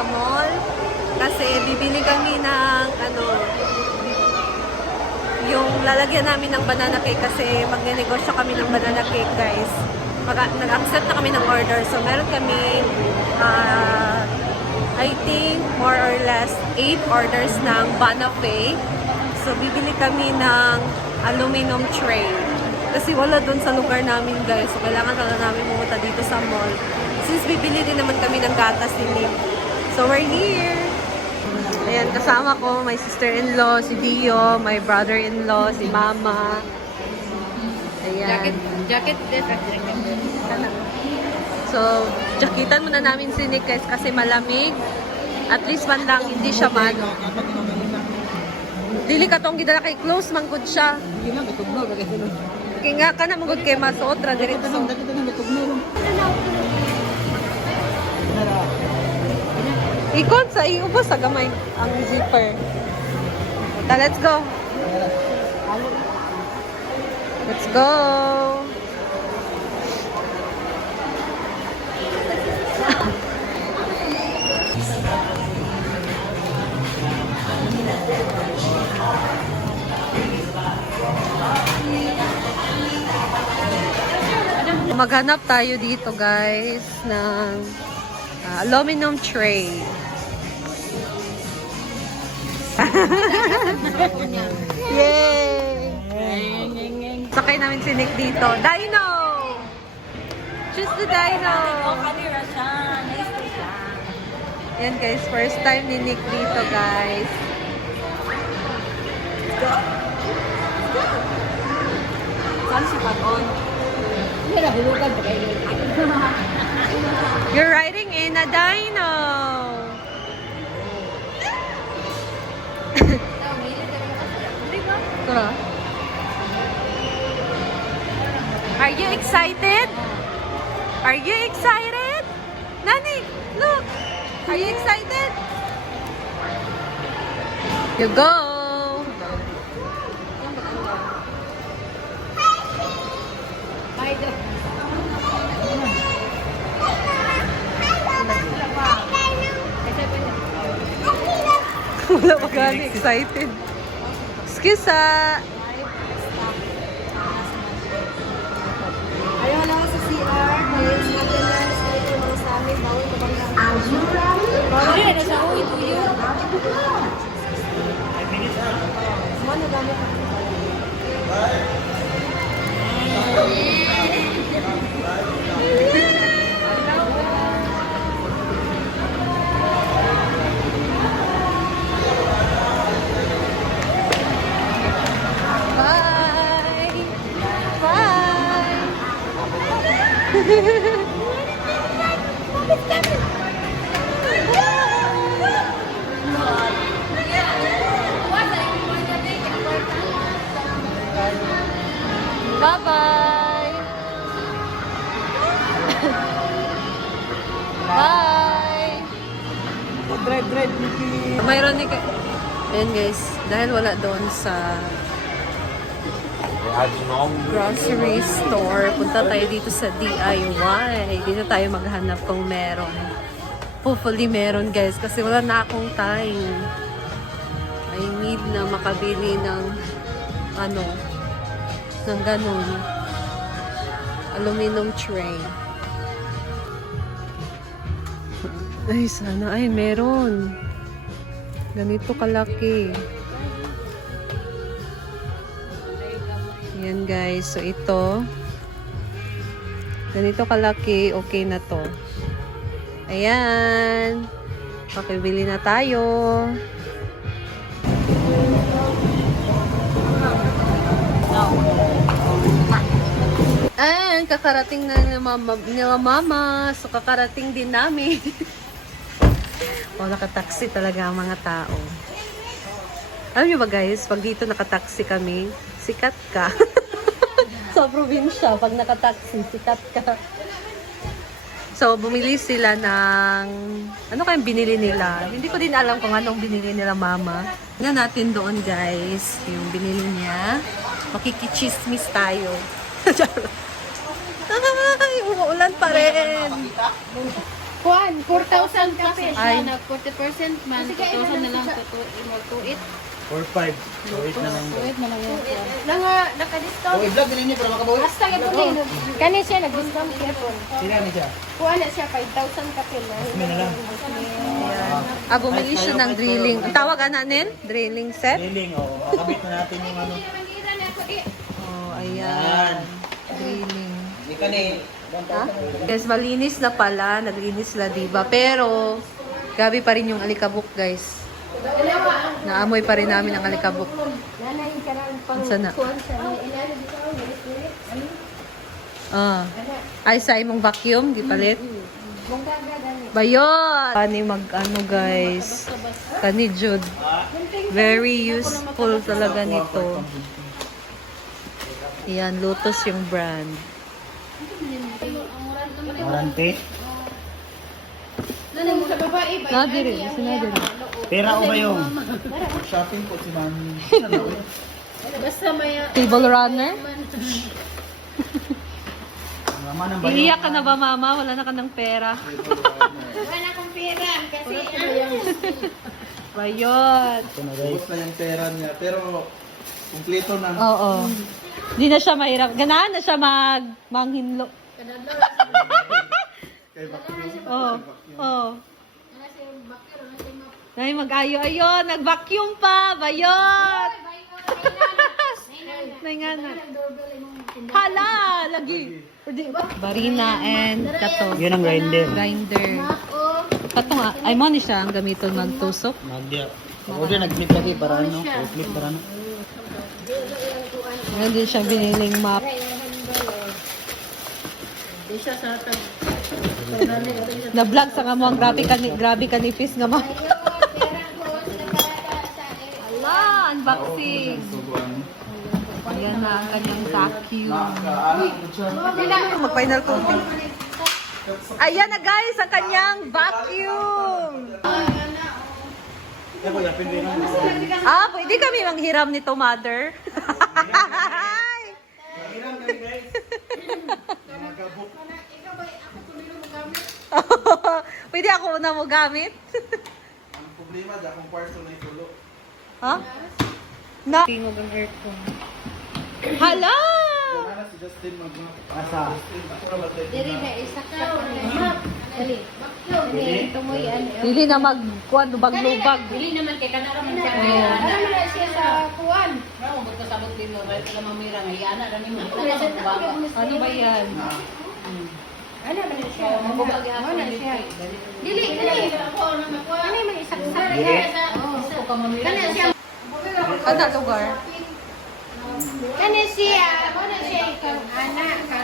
sa mall kasi bibili kami ng yung lalagyan namin ng banana cake kasi magnenegosyo kami ng banana cake, guys. Nag-accept na kami ng order. So, meron kami I think more or less 8 orders ng Banafe. So, bibili kami ng aluminum tray. Kasi wala doon sa lugar namin, guys. So, kailangan talaga namin pumunta dito sa mall. Since bibili din naman kami ng gatas ni Nick. So, we're here. Ayan, kasama ko, my sister-in-law, si Dio, my brother-in-law, si Mama. Ayan. Jacket. So, jakitan muna namin si Nick, guys, kasi malamig. At least man lang, hindi siya Dili ka tong gidala kay close, manggod siya. Hindi lang, matugno. Kaya nga ka na magod kay masuot ra diretso. Ikot sa iubos sa gamay ang zipper. Let's go. Let's go. Maghanap tayo dito, guys, ng aluminum tray. Yay! Sakay namin si Nick dito. Dino! Choose the Dino! Yan, guys, first time ni Nick dito, guys. Saan si Pag-on? You're riding in a dino. Are you excited? Are you excited? Nani, look. Are you excited? You go. Wala pa gani excited. Excuse Ayaw lang sa CR. Mayroon sa maintenance. Mayroon mga sa amin. Bawal ka bang lang. Bawal na sa uwi to you. Ano gamit? Bye. Bye. Bye-bye. Bye. Drive, Nikki. Mayroon ni Ayan, guys, dahil wala doon sa grocery store, punta tayo dito sa DIY. Dito tayo maghanap kung meron. Hopefully meron, guys, kasi wala na akong time. I need na makabili ng ng ganun. Aluminum tray. Ay, sana ay meron. Ganito kalaki. Yan, guys. So, ito. Ganito kalaki. Okay na to. Ayan. Pakibili na tayo. Ayan. Kakarating na nila mama. So, kakarating din namin. O, nakataksi talaga ang mga tao. Alam nyo ba, guys, pag dito nakataksi kami, sikat ka. Sa probinsya, pag nakataksi, sikat ka. So, bumili sila ng... Ano kayang binili nila? Hindi ko din alam kung anong binili nila mama. Tingnan natin doon, guys, yung binili niya. Makikichismis tayo. Ay, umuulan pa rin. Kuan, 4,000 kasi Ay. siya. Nag 40% man. 2,000 na lang. Tuit. 4-5. Wait na lang. Tuit na lang yan. Naka-discount. Oh, i-vlog din niyo para makabawi. Hasta nga po din. Kani siya, nag-discount siya po. Sila ni siya. Kuha na siya, 5,000 kapil. May na lang. Ah, bumili siya ng drilling. Ang tawag Nel? Drilling set? Drilling, oh. Makabit na natin yung ano. Oh, ayan. Drilling. Hindi ka ni. Ha? Guys, malinis na pala. Naglinis sila, diba? Pero, gabi pa rin yung alikabok, guys. Naamoy pa rin namin ang alikabok. Saan na? Ah. Ay, sa imong vacuum, gipalit. Bayot! Kani mag-ano, guys. Kani Jude. Very useful talaga nito. Yan, Lotus yung brand. Warranty. Nadiri, sinadiri. Pera ko ba yung? Shopping po si Mami. Basta may... Table runner? Mama ng bayo. Iiyak ka na ba, mama? Wala na ka ng pera. Wala akong pera kasi... Bayot. Ito na guys. na yung pera niya, pero kumpleto na. Oo. Hindi na siya mahirap. Ganahan na siya manghinlo. Kay Bakyo. Oo. Oo. Ay, mag-ayo-ayo. Nag-vacuum pa. Bayot. Nangana. Hala, lagi. Barina and kato. Yun ang grinder. Grinder. Kato nga. Ay, mo ni siya ang gamiton magtusok. Magdia. Ako din nag-flip kasi para ano. Flip para ano. Meron din siya biniling map. Na-vlog sa nga mo. Grabe ka ni Fis nga mo. Ala, unboxing. Ayan na ang kanyang vacuum. Mag-final coating. Ayan na guys, ang kanyang vacuum. Ako yapin din ang Ah, pwede kami manghiram nito, mother. Pwede ako na mo gamit? Ang problema, di akong parcel na itulo. Ha? Na. Tingog ang aircon. Hala! Wala na si Justin asa. Diri na isa ka. Dali. Ito mo yan. Dili na magkuan lubag-lubag. Dili naman kay kana ra man siya. Oo. Ano na siya sa kuan? Ano ba yan? Ano man siya? Mabubag ako na siya. Dili. Ano man isa sa Kana siya. Kada lugar? Kana siya. Ano siya ikaw anak ka.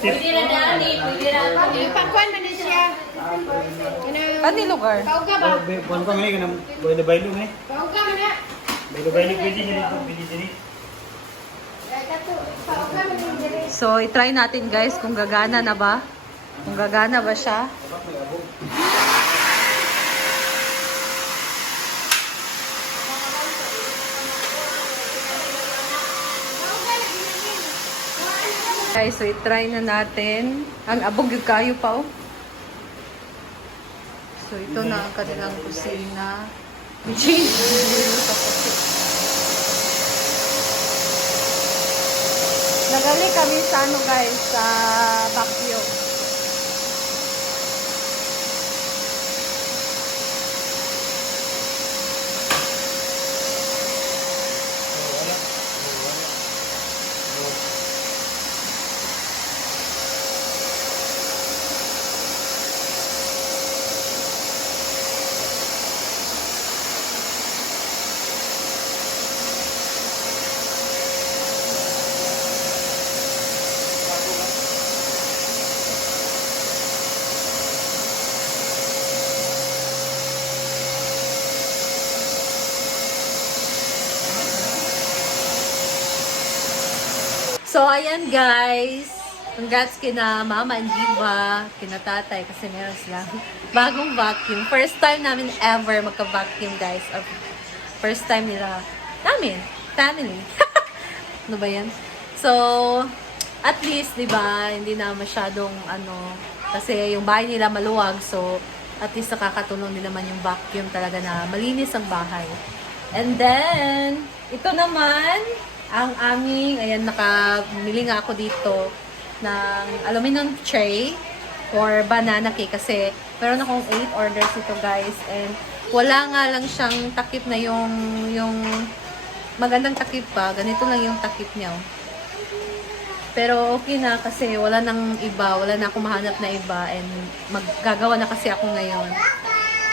Pwede ra dani, pwede ra. Pakuan man siya. Kani lugar? Kauga ba? Kuan ko ngayon kanang boy the bailo eh. Kauga man na. Boy the bailo pwede dito, pwede dito. Kauga man diri. So, i-try natin guys kung gagana na ba. Kung gagana ba siya. Guys, so i-try na natin. Ang abog yung kayo pa oh. So, ito na ang kanilang kusina. Change. Nagali kami sa ano guys, sa Baguio. So, ayan guys. Congrats kina Mama and Diva, kina Tatay, kasi meron silang bagong vacuum. First time namin ever magka-vacuum, guys. Or first time nila, namin, family. Ano ba yan? So, at least, di ba, hindi na masyadong, Kasi yung bahay nila maluwag, so at least nakakatulong din naman yung vacuum talaga na malinis ang bahay. And then, ito naman, ang aming, ayan, nakamili nga ako dito ng aluminum tray for banana cake kasi meron akong 8 orders ito guys, and wala nga lang siyang takip na yung magandang takip pa. Ganito lang yung takip niya. Pero okay na kasi wala nang iba, wala na akong mahanap na iba, and maggagawa na kasi ako ngayon.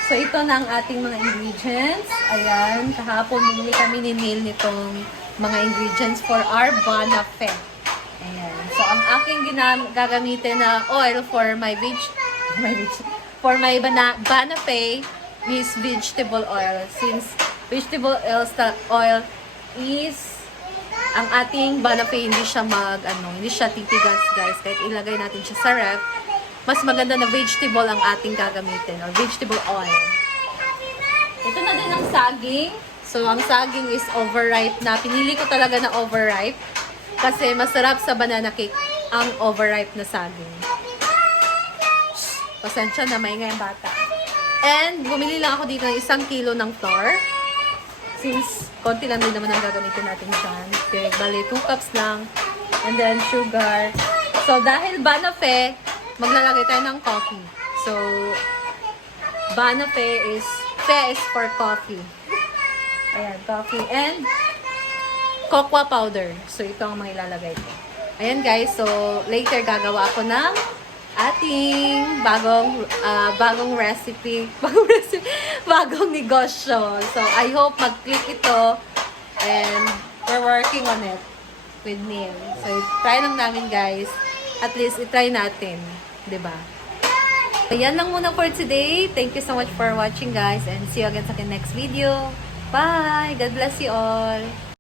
So ito na ang ating mga ingredients. Ayan, kahapon bumili kami ni Neil nitong mga ingredients for our banafe. Ayan. So ang aking gagamitin na oil for my banafe is vegetable oil. Since vegetable oil is ang ating banafe, hindi siya hindi siya titigas guys. Kahit ilagay natin siya sa ref, mas maganda na vegetable ang ating gagamitin, or vegetable oil. Ito na din ang saging. So ang saging is overripe na. Pinili ko talaga na overripe kasi masarap sa banana cake ang overripe na saging. Pasensya na, maingay ang bata. And bumili lang ako dito ng 1 kilo ng flour. Since konti lang din naman ang gagamitin natin dyan. Okay, bali 2 cups lang. And then sugar. So dahil banafe, maglalagay tayo ng coffee. So banafe is, fe is for coffee. Ayan, coffee and cocoa powder. So ito ang mga ilalagay ko. Ayan guys, so later gagawa ako ng ating bagong recipe, bagong negosyo. So, I hope mag-click ito, and we're working on it with Neil. So, try lang namin guys. At least, itry natin. 'Di ba? Ayan lang muna for today. Thank you so much for watching guys, and see you again sa akin next video. Bye! God bless you all!